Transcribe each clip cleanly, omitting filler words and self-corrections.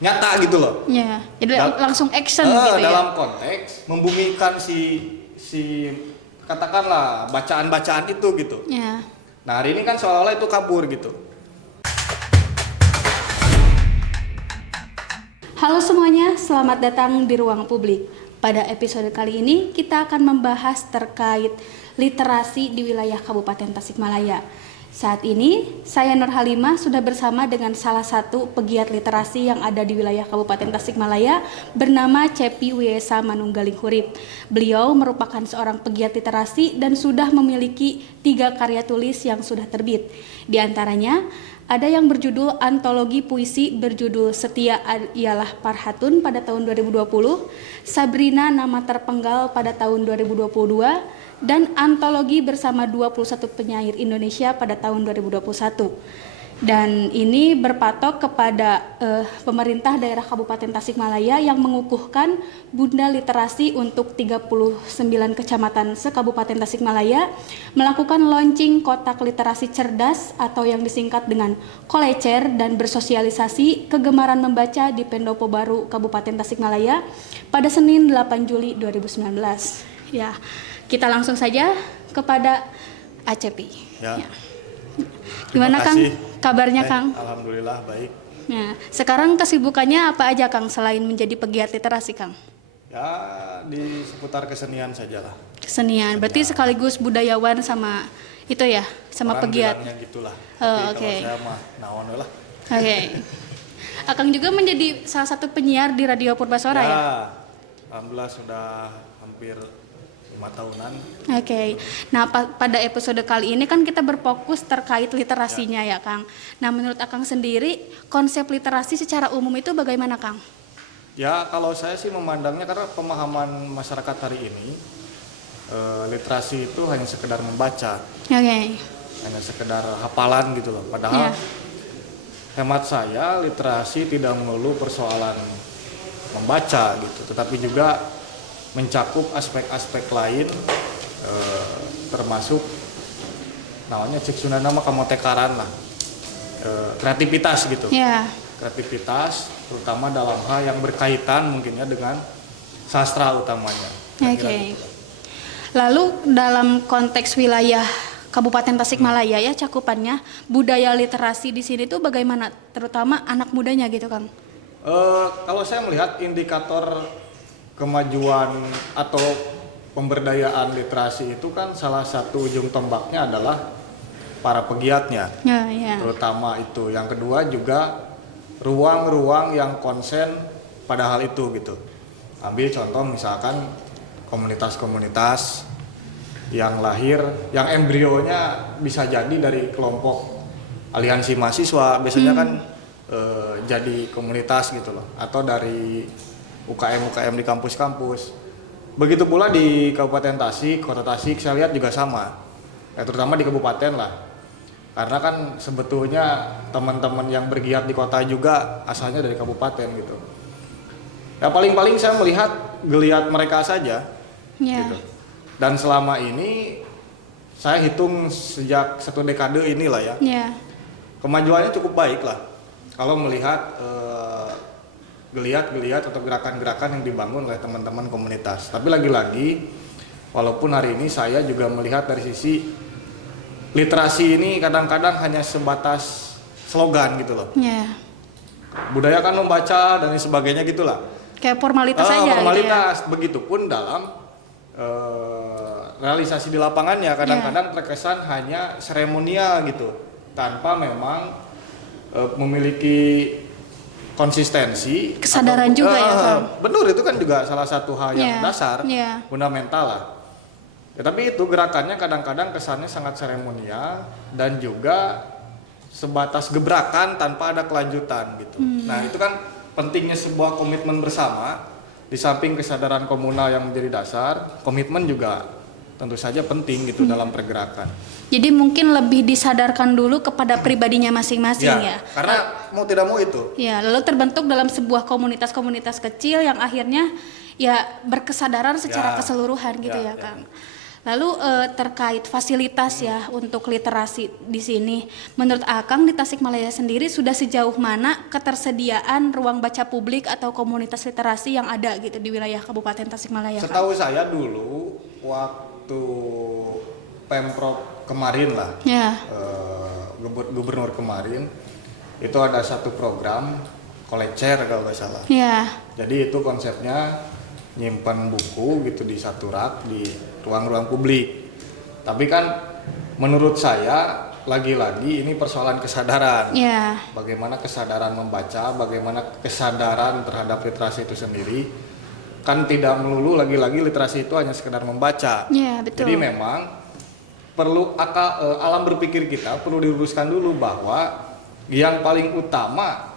nyata gitu loh. Ya, jadi langsung action gitu ya. Dalam konteks membumikan si katakanlah bacaan-bacaan itu gitu. Ya. Nah hari ini kan seolah-olah itu kabur gitu. Halo semuanya, selamat datang di Ruang Publik. Pada episode kali ini kita akan membahas terkait literasi di wilayah Kabupaten Tasikmalaya. Saat ini saya Nur Halimah sudah bersama dengan salah satu pegiat literasi yang ada di wilayah Kabupaten Tasikmalaya bernama Cepi Wiesa Manunggaling Hurip. Beliau merupakan seorang pegiat literasi dan sudah memiliki 3 karya tulis yang sudah terbit. Di antaranya ada yang berjudul Antologi Puisi berjudul Setia Ialah Parhatun pada tahun 2020, Sabrina Nama Terpenggal pada tahun 2022, dan Antologi bersama 21 penyair Indonesia pada tahun 2021. Dan ini berpatok kepada pemerintah daerah Kabupaten Tasikmalaya yang mengukuhkan Bunda Literasi untuk 39 kecamatan se-Kabupaten Tasikmalaya melakukan launching kotak literasi cerdas atau yang disingkat dengan Kolecer dan bersosialisasi kegemaran membaca di Pendopo Baru Kabupaten Tasikmalaya pada Senin 8 Juli 2019. Ya, kita langsung saja kepada Acepi. Ya. Gimana Kang? Kabarnya Kang? Alhamdulillah baik. Nah, sekarang kesibukannya apa aja Kang selain menjadi pegiat literasi Kang? Ya di seputar kesenian sajalah. Kesenian, berarti sekaligus budayawan sama itu ya, sama Orang pegiat. bilangnya gitulah. Oh, Tapi oke. kalau saya mah naon lah. Oke. Akang juga menjadi salah satu penyiar di Radio Purbasora ya? Alhamdulillah sudah hampir 5 tahunan. Oke. Nah, pada episode kali ini kan kita berfokus terkait literasinya ya Kang. Nah, menurut Akang sendiri konsep literasi secara umum itu bagaimana Kang? Ya kalau saya sih memandangnya karena pemahaman masyarakat hari ini literasi itu hanya sekedar membaca, Oke. hanya sekedar hafalan gitu loh. Padahal hemat saya literasi tidak melulu persoalan membaca gitu, tetapi juga mencakup aspek-aspek lain termasuk namanya cek Sunda nama kamotekaran lah, kreativitas gitu. Ya. Kreativitas terutama dalam hal yang berkaitan mungkin ya dengan sastra utamanya. Oke. Lalu dalam konteks wilayah Kabupaten Tasikmalaya ya cakupannya budaya literasi di sini tuh bagaimana, terutama anak mudanya gitu Kang? Kalau saya melihat indikator kemajuan atau pemberdayaan literasi itu kan salah satu ujung tombaknya adalah para pegiatnya. Ya. Terutama itu. Yang kedua juga ruang-ruang yang konsen pada hal itu gitu. Ambil contoh misalkan komunitas-komunitas yang lahir, yang embrionya bisa jadi dari kelompok aliansi mahasiswa, biasanya kan jadi komunitas gitu loh, atau dari UKM di kampus-kampus. Begitu pula di Kabupaten Tasik, Kota Tasik saya lihat juga sama. Ya, terutama di kabupaten lah. Karena kan sebetulnya teman-teman yang bergiat di kota juga asalnya dari kabupaten gitu. Ya paling-paling saya melihat geliat mereka saja. Gitu. Dan selama ini saya hitung sejak 1 dekade inilah ya. Kemajuannya cukup baik lah. Kalau melihat geliat-geliat atau gerakan-gerakan yang dibangun oleh teman-teman komunitas. Tapi lagi-lagi, walaupun hari ini saya juga melihat dari sisi literasi ini kadang-kadang hanya sebatas slogan gitu loh. Budaya kan membaca dan sebagainya gitulah. Kayak formalitas saja. Formalitas. Gitu ya? Begitupun dalam realisasi di lapangannya kadang-kadang terkesan hanya seremonial gitu, tanpa memang memiliki konsistensi, kesadaran juga ya Kang. Benar, itu kan juga salah satu hal yang dasar, fundamental lah. Ya, tapi itu gerakannya kadang-kadang kesannya sangat seremonial dan juga sebatas gebrakan tanpa ada kelanjutan gitu. Nah itu kan pentingnya sebuah komitmen bersama, di samping kesadaran komunal yang menjadi dasar, komitmen juga tentu saja penting gitu dalam pergerakan. Jadi mungkin lebih disadarkan dulu kepada pribadinya masing-masing ya. Karena mau tidak mau itu. Ya, lalu terbentuk dalam sebuah komunitas-komunitas kecil yang akhirnya ya berkesadaran secara keseluruhan gitu ya Kang. Lalu terkait fasilitas ya untuk literasi di sini, menurut Akang di Tasikmalaya sendiri sudah sejauh mana ketersediaan ruang baca publik atau komunitas literasi yang ada gitu di wilayah Kabupaten Tasikmalaya? Kak? Setahu saya dulu waktu Pemprov kemarin lah, Ya, gubernur kemarin itu ada satu program kolecer kalau nggak salah. ya, Jadi itu konsepnya nyimpan buku gitu di satu rak di ruang-ruang publik. Tapi kan menurut saya lagi-lagi ini persoalan kesadaran. ya, Bagaimana kesadaran membaca, bagaimana kesadaran terhadap literasi itu sendiri. Kan tidak melulu lagi-lagi literasi itu hanya sekedar membaca. ya, betul. Jadi memang perlu alam berpikir kita perlu diluruskan dulu bahwa yang paling utama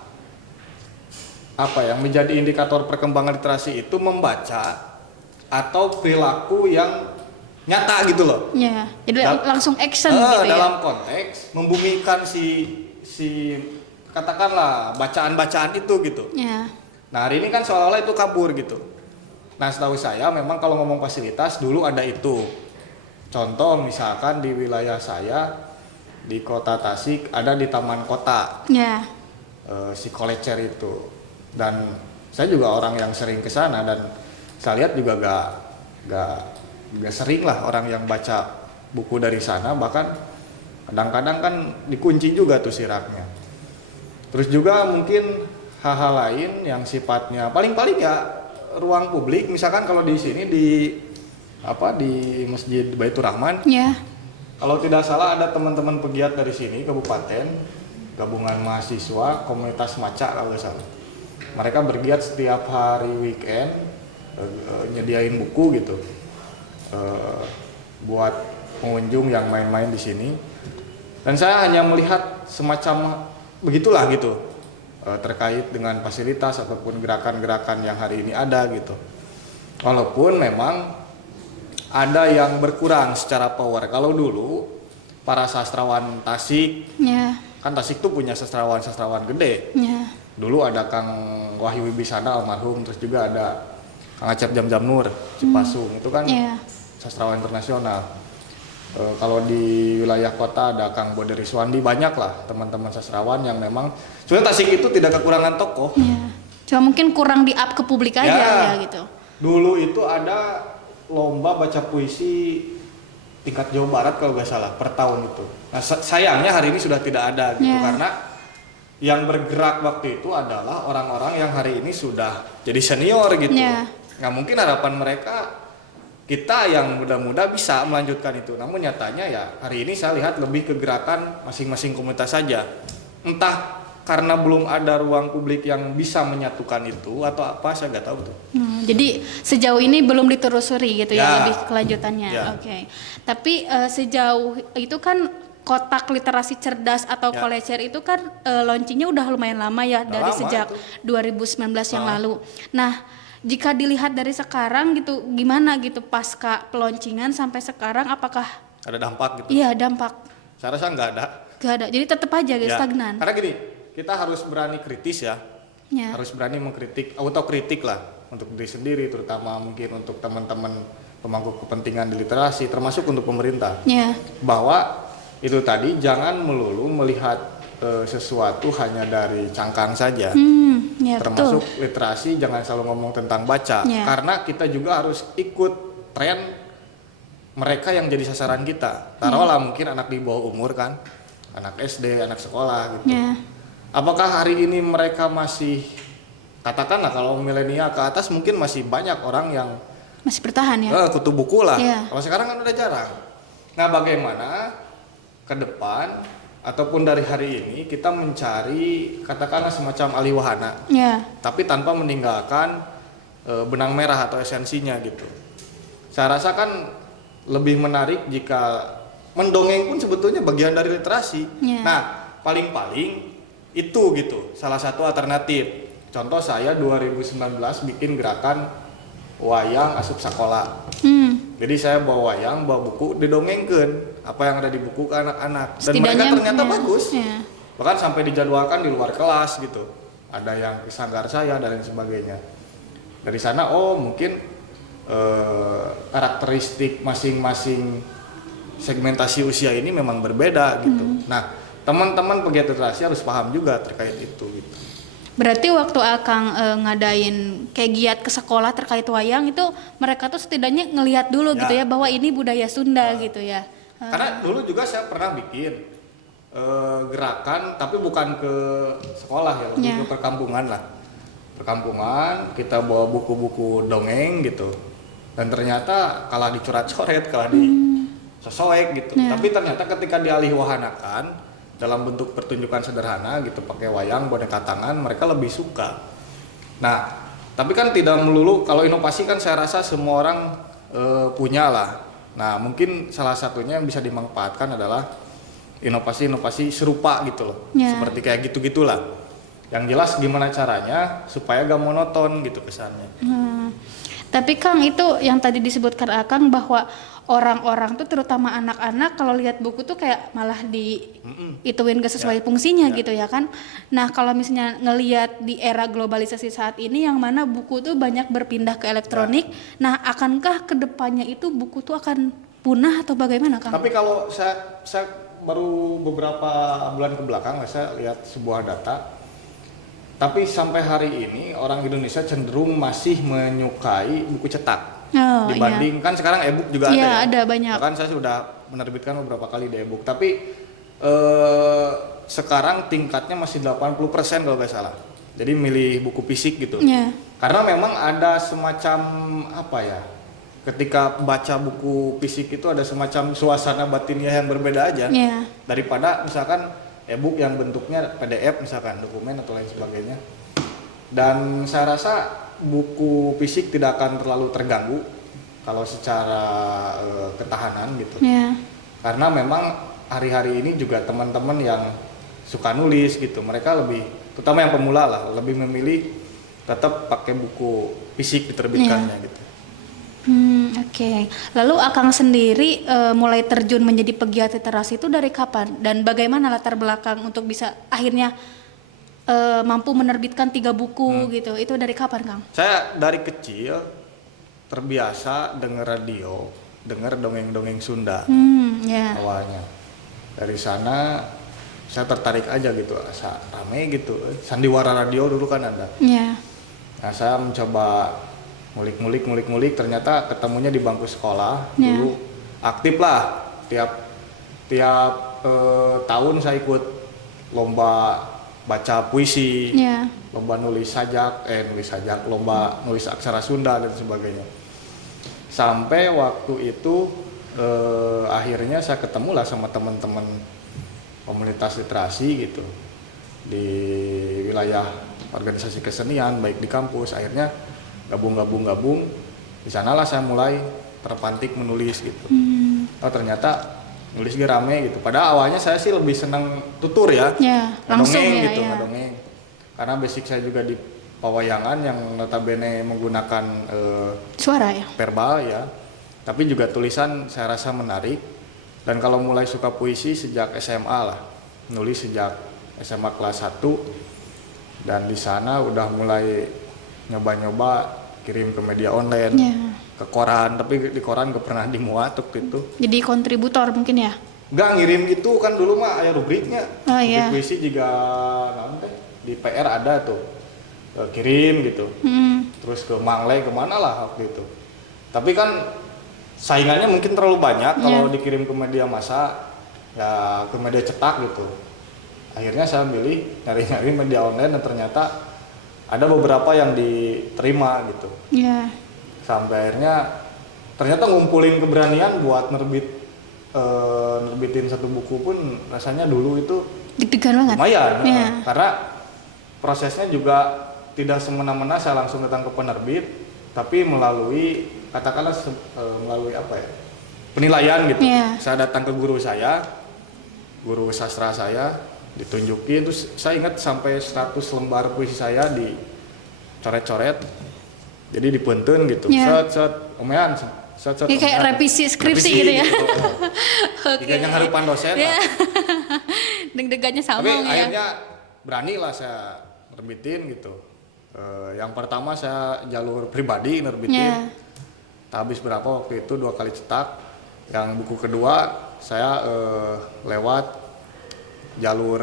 yang menjadi indikator perkembangan literasi itu membaca atau perilaku yang nyata gitu loh. Ya, jadi langsung action gitu ya. Dalam konteks membumikan si katakanlah bacaan-bacaan itu gitu. Ya, Nah, hari ini kan seolah-olah itu kabur gitu. Nah, setahu saya memang kalau ngomong fasilitas dulu ada itu. Contoh misalkan di wilayah saya di Kota Tasik ada di Taman Kota ya, si kolecer itu. Dan saya juga orang yang sering ke sana dan saya lihat juga gak sering lah orang yang baca buku dari sana, bahkan kadang-kadang kan dikunci juga tuh si raknya. Terus juga mungkin hal-hal lain yang sifatnya paling-paling ya ruang publik, misalkan kalau di sini di Masjid Baitur Rahman, ya, kalau tidak salah ada teman-teman pegiat dari sini kabupaten, gabungan mahasiswa komunitas maca kalau nggak salah. Mereka bergiat setiap hari weekend nyediain buku gitu buat pengunjung yang main-main di sini. Dan saya hanya melihat semacam begitulah gitu terkait dengan fasilitas ataupun gerakan-gerakan yang hari ini ada gitu. Walaupun memang ada yang berkurang secara power. Kalau dulu para sastrawan Tasik, ya, kan Tasik tuh punya sastrawan gede. ya, Dulu ada Kang Wahyu Wibisana almarhum, terus juga ada Kang Acep Jam Nur Cipasung, itu kan ya, sastrawan internasional. Kalau di wilayah kota ada Kang Bode Riswandi, banyak lah teman-teman sastrawan yang memang sebenarnya Tasik itu tidak kekurangan tokoh. ya. Cuma mungkin kurang di up ke publik aja ya gitu. Dulu itu ada lomba baca puisi tingkat Jawa Barat kalau nggak salah per tahun itu. Nah sayangnya hari ini sudah tidak ada gitu karena yang bergerak waktu itu adalah orang-orang yang hari ini sudah jadi senior gitu. Nggak mungkin harapan mereka kita yang muda-muda bisa melanjutkan itu. Namun nyatanya ya hari ini saya lihat lebih ke gerakan masing-masing komunitas saja. Entah karena belum ada ruang publik yang bisa menyatukan itu atau apa, saya nggak tahu tuh. Jadi sejauh ini belum ditelusuri gitu ya lebih kelanjutannya. Ya. Oke. Tapi sejauh itu kan kotak literasi cerdas atau kolecer itu kan launchingnya udah lumayan lama ya, dari lama sejak itu. 2019 yang lalu. Nah, jika dilihat dari sekarang gitu, gimana gitu pasca peluncingan sampai sekarang, apakah Ada dampak gitu? iya dampak? Saya rasa nggak ada. Gak ada, jadi tetap aja gitu, stagnan. Karena gini, kita harus berani kritis ya. Harus berani mengkritik, autokritik lah untuk diri sendiri, terutama mungkin untuk teman-teman pemangku kepentingan di literasi, termasuk untuk pemerintah. Bahwa itu tadi jangan melulu melihat sesuatu hanya dari cangkang saja. Termasuk betul. Literasi jangan selalu ngomong tentang baca, karena kita juga harus ikut tren mereka yang jadi sasaran kita. Taruhlah mungkin anak di bawah umur kan, anak SD, anak sekolah gitu. Apakah hari ini mereka masih, katakanlah kalau milenial ke atas mungkin masih banyak orang yang masih bertahan ya? Kutu buku lah. Kalau sekarang kan udah jarang. Nah bagaimana ke depan ataupun dari hari ini kita mencari katakanlah semacam alih wahana, tapi tanpa meninggalkan benang merah atau esensinya gitu. Saya rasa kan lebih menarik jika mendongeng pun sebetulnya bagian dari literasi. Nah paling-paling itu gitu salah satu alternatif. Contoh saya 2019 bikin gerakan wayang asup sakola. Jadi saya bawa wayang, bawa buku, didongengkeun apa yang ada di buku ke anak-anak. Dan mereka ternyata bagus. Bahkan sampai dijadwalkan di luar kelas gitu. Ada yang ke sanggar saya dan lain sebagainya. Dari sana mungkin karakteristik masing-masing segmentasi usia ini memang berbeda gitu. Nah, teman-teman pegiat literasi harus paham juga terkait itu gitu. Berarti waktu Akang ngadain kayak giat ke sekolah terkait wayang itu mereka tuh setidaknya ngelihat dulu gitu ya bahwa ini budaya Sunda gitu ya. Karena dulu juga saya pernah bikin gerakan tapi bukan ke sekolah ya, lebih ke perkampungan lah. Perkampungan, kita bawa buku-buku dongeng gitu. Dan ternyata kalah dicoret-coret, kalah disesuaikan gitu. Tapi ternyata ketika dialih wahanakan dalam bentuk pertunjukan sederhana gitu, pakai wayang, boneka tangan, mereka lebih suka. Nah, tapi kan tidak melulu, kalau inovasi kan saya rasa semua orang punya lah. Nah, mungkin salah satunya yang bisa dimanfaatkan adalah inovasi-inovasi serupa gitu loh. Seperti kayak gitu-gitulah. Yang jelas gimana caranya supaya gak monoton gitu kesannya. Tapi Kang, itu yang tadi disebutkan Akang bahwa orang-orang tuh terutama anak-anak kalau lihat buku tuh kayak malah ituin gak sesuai fungsinya gitu ya kan. Nah, kalau misalnya ngelihat di era globalisasi saat ini yang mana buku tuh banyak berpindah ke elektronik. Nah, akankah kedepannya itu buku tuh akan punah atau bagaimana Kang? Tapi kalau saya baru beberapa bulan ke belakang saya lihat sebuah data. Tapi sampai hari ini orang Indonesia cenderung masih menyukai buku cetak dibandingkan sekarang e-book juga ada ya. Ada banyak. Bahkan saya sudah menerbitkan beberapa kali di e-book. Tapi sekarang tingkatnya masih 80% kalau nggak salah. Jadi milih buku fisik gitu. Karena memang ada semacam apa ya? Ketika baca buku fisik itu ada semacam suasana batinnya yang berbeda aja daripada misalkan e-book yang bentuknya PDF misalkan, dokumen atau lain sebagainya. Dan saya rasa buku fisik tidak akan terlalu terganggu kalau secara ketahanan gitu. Karena memang hari-hari ini juga teman-teman yang suka nulis gitu, mereka lebih, terutama yang pemula lah, lebih memilih tetap pakai buku fisik diterbitkannya gitu. Oke. Lalu Akang sendiri mulai terjun menjadi pegiat literasi itu dari kapan? Dan bagaimana latar belakang untuk bisa akhirnya mampu menerbitkan 3 buku gitu? Itu dari kapan Kang? Saya dari kecil terbiasa dengar radio, dengar dongeng-dongeng Sunda awalnya. Dari sana saya tertarik aja gitu, asa rame gitu. Sandiwara radio dulu kan ada. Nah, saya mencoba ngulik, ternyata ketemunya di bangku sekolah. Dulu aktif lah, tiap tahun saya ikut lomba baca puisi, lomba nulis sajak, lomba nulis aksara Sunda dan sebagainya. Sampai waktu itu akhirnya saya ketemu lah sama teman-teman komunitas literasi gitu di wilayah organisasi kesenian baik di kampus. Akhirnya gabung di sanalah saya mulai terpantik menulis gitu. Oh, ternyata nulis gak rame gitu. Padahal awalnya saya sih lebih senang tutur ya, langsung ngedongeng gitu, ngedongeng. Karena basic saya juga di pewayangan yang notabene menggunakan suara ya, verbal ya. Tapi juga tulisan saya rasa menarik. Dan kalau mulai suka puisi sejak SMA lah, nulis sejak SMA kelas 1. Dan di sana udah mulai nyoba-nyoba kirim ke media online, ke koran, tapi di koran gak pernah dimuat waktu itu. Jadi kontributor mungkin ya? Nggak ngirim gitu kan dulu mah ada rubriknya. Rubrik puisi juga nanti di PR ada tuh, kirim gitu. Terus ke Mangle kemana lah waktu itu. Tapi kan saingannya mungkin terlalu banyak kalau dikirim ke media massa, ya ke media cetak gitu. Akhirnya saya milih nyari-nyari media online dan ternyata ada beberapa yang diterima gitu. Sampai akhirnya ternyata ngumpulin keberanian buat nerbitin satu buku pun rasanya dulu itu deg-degan banget. Lumayan, karena prosesnya juga tidak semena-mena saya langsung datang ke penerbit, tapi melalui katakanlah melalui apa ya, penilaian gitu. Saya datang ke guru saya, guru sastra saya, ditunjukin, terus saya ingat sampai 100 lembar puisi saya dicoret-coret, jadi dipunten gitu, set omean, set kayak revisi skripsi gitu ya. Jika harapan dosen lah. Deg-degannya sama. Tapi akhirnya berani lah saya nerbitin gitu. Yang pertama saya jalur pribadi nerbitin, habis berapa waktu itu 2 kali cetak. Yang buku kedua saya lewat jalur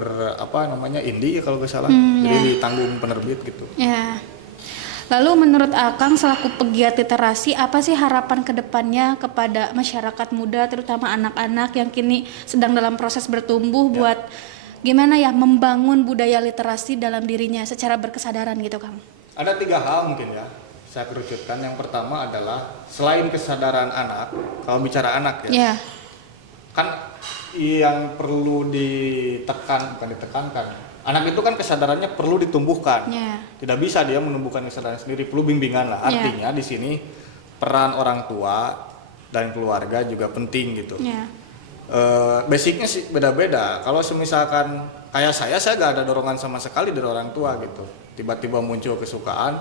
Indi kalau nggak salah, jadi ditanggung penerbit gitu. Ya. Lalu menurut Akang selaku pegiat literasi, apa sih harapan kedepannya kepada masyarakat muda, terutama anak-anak yang kini sedang dalam proses bertumbuh buat gimana ya membangun budaya literasi dalam dirinya secara berkesadaran gitu, Kang? Ada 3 hal mungkin ya, saya kerucutkan. Yang pertama adalah selain kesadaran anak, kalau bicara anak ya, kan yang perlu bukan ditekankan. Anak itu kan kesadarannya perlu ditumbuhkan. Tidak bisa dia menumbuhkan kesadaran sendiri, perlu bimbingan lah. Artinya di sini peran orang tua dan keluarga juga penting gitu. Basicnya sih beda-beda. Kalau misalkan kayak saya gak ada dorongan sama sekali dari orang tua gitu. Tiba-tiba muncul kesukaan,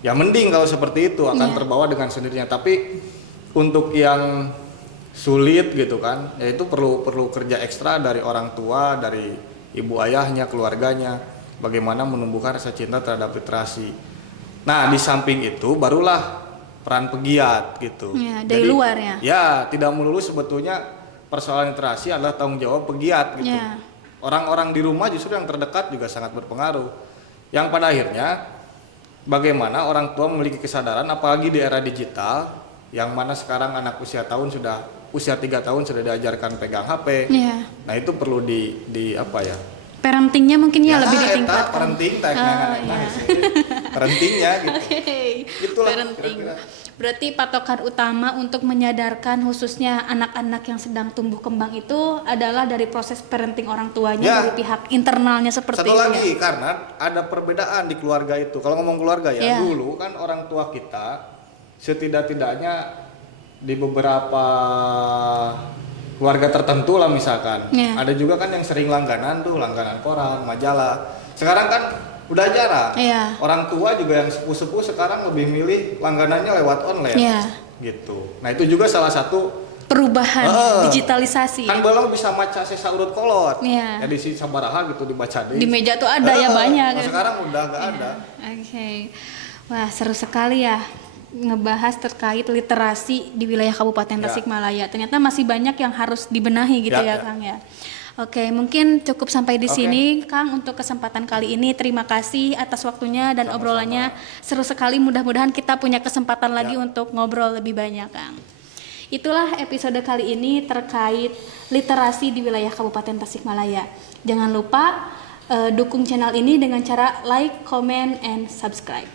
ya mending kalau seperti itu akan terbawa dengan sendirinya. Tapi untuk yang sulit gitu kan, ya itu perlu kerja ekstra dari orang tua, dari ibu ayahnya, keluarganya, bagaimana menumbuhkan rasa cinta terhadap literasi. Nah, di samping itu barulah peran pegiat gitu. Dari luar ya. Ya, tidak melulu sebetulnya persoalan literasi adalah tanggung jawab pegiat gitu. Orang-orang di rumah justru yang terdekat juga sangat berpengaruh. Yang pada akhirnya bagaimana orang tua memiliki kesadaran, apalagi di era digital, yang mana sekarang anak usia 3 tahun sudah diajarkan pegang HP. Nah itu perlu di apa ya? Parentingnya mungkin lebih ditingkatkan. Parenting parentingnya gitu. Itulah parenting. Berarti patokan utama untuk menyadarkan khususnya anak-anak yang sedang tumbuh kembang itu adalah dari proses parenting orang tuanya, dari pihak internalnya seperti itu. Satu lagi karena ada perbedaan di keluarga itu. Kalau ngomong keluarga ya, dulu kan orang tua kita setidak-tidaknya di beberapa keluarga tertentu lah misalkan, ada juga kan yang sering langganan koran, majalah. Sekarang kan udah jarang. Orang tua juga yang sepuh-sepuh sekarang lebih milih langganannya lewat online, gitu. Nah itu juga salah satu perubahan digitalisasi. Kan belum bisa maca sesa urut kolot, edisi sabaraha gitu dibaca di meja tuh ada banyak. Nah, sekarang udah nggak ada. Wah seru sekali ya ngebahas terkait literasi di wilayah Kabupaten Tasikmalaya. Ternyata masih banyak yang harus dibenahi gitu Kang ya. Oke, mungkin cukup sampai di sini Kang untuk kesempatan kali ini. Terima kasih atas waktunya dan obrolannya. Seru sekali, mudah-mudahan kita punya kesempatan lagi untuk ngobrol lebih banyak Kang. Itulah episode kali ini terkait literasi di wilayah Kabupaten Tasikmalaya. Jangan lupa dukung channel ini dengan cara like, comment, and subscribe.